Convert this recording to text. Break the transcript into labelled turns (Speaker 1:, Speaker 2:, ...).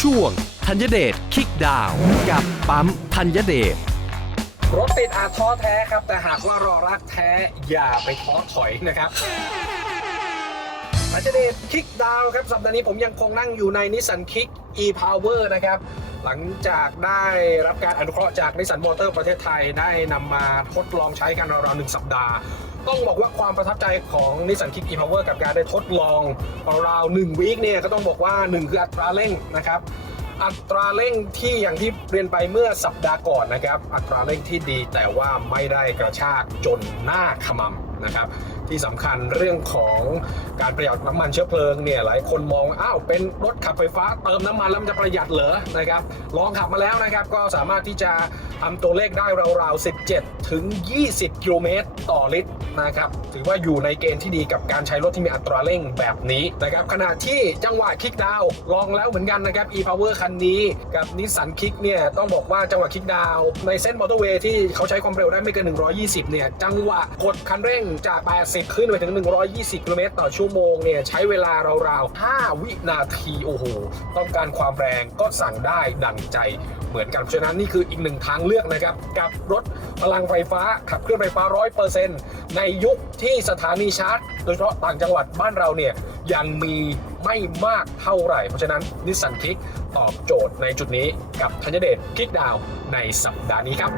Speaker 1: ช่วงธัญเดชคิกดาว กับปั๊มธัญเดช
Speaker 2: รถติดอาจท้อแท้ครับ แต่หากว่ารอรักแท้อย่าไปท้อถอยนะครับธัญเดชคิกดาวครับสัปดาห์นี้ผมยังคงนั่งอยู่ในนิสสันคิก e-power นะครับ หลังจากได้รับการอนุเคราะห์จากนิสสันมอเตอร์ประเทศไทยได้นำมาทดลองใช้กันราวๆหนึ่งสัปดาห์ ต้องบอกว่าความประทับใจของนิสสันคิก e-power กับการได้ทดลองราวๆหนึ่งวีคเนี่ยก็ต้องบอกว่าหนึ่งคืออัตราเร่งนะครับอัตราเร่งที่อย่างที่เรียนไปเมื่อสัปดาห์ก่อนนะครับ อัตราเร่งที่ดีแต่ว่าไม่ได้กระชากจนหน้าขมำ นะครับ ที่สำคัญเรื่องของการประหยัดน้ำมันเชื้อเพลิงเนี่ยหลายคนมองอ้าวเป็นรถขับไฟฟ้าเติมน้ำมันแล้วมันจะประหยัดเหรอนะครับลองขับมาแล้วนะครับ ก็สามารถที่จะทำตัวเลขได้ราวๆ 17 ถึง 20 กิโลเมตรต่อลิตรนะครับถือว่าอยู่ในเกณฑ์ที่ดีกับการใช้รถที่มีอัตราเร่งแบบนี้นะครับขณะที่จังหวะคลิกดาวลองแล้วเหมือนกันนะครับ e-power คันนี้กับนิสสันคิกเนี่ยต้องบอกว่าจังหวะคลิกดาวในเส้นมอเตอร์เวย์ที่เขาใช้ความเร็วได้ไม่เกิน 120 เนี่ย จังหวะกดคันเร่งจาก 80 ขึ้นไปถึง 120 กิโลเมตรต่อชั่วโมงเนี่ยใช้เวลาราวๆ 5 วินาที โอ้โห ต้องการความแรงก็สั่งได้ดังใจเหมือนกันเพราะฉะนั้นนี่คืออีกหนึ่งทางเลือกนะครับ กับรถพลังไฟฟ้าขับเคลื่อนไฟฟ้า 100%ในยุคที่สถานีชาร์จ โดยเฉพาะต่างจังหวัดบ้านเราเนี่ยยังมีไม่มากเท่าไหร่ เพราะฉะนั้นนิสสันคิกตอบโจทย์ในจุดนี้กับธัญเดชคิกดาวในสัปดาห์นี้ครับ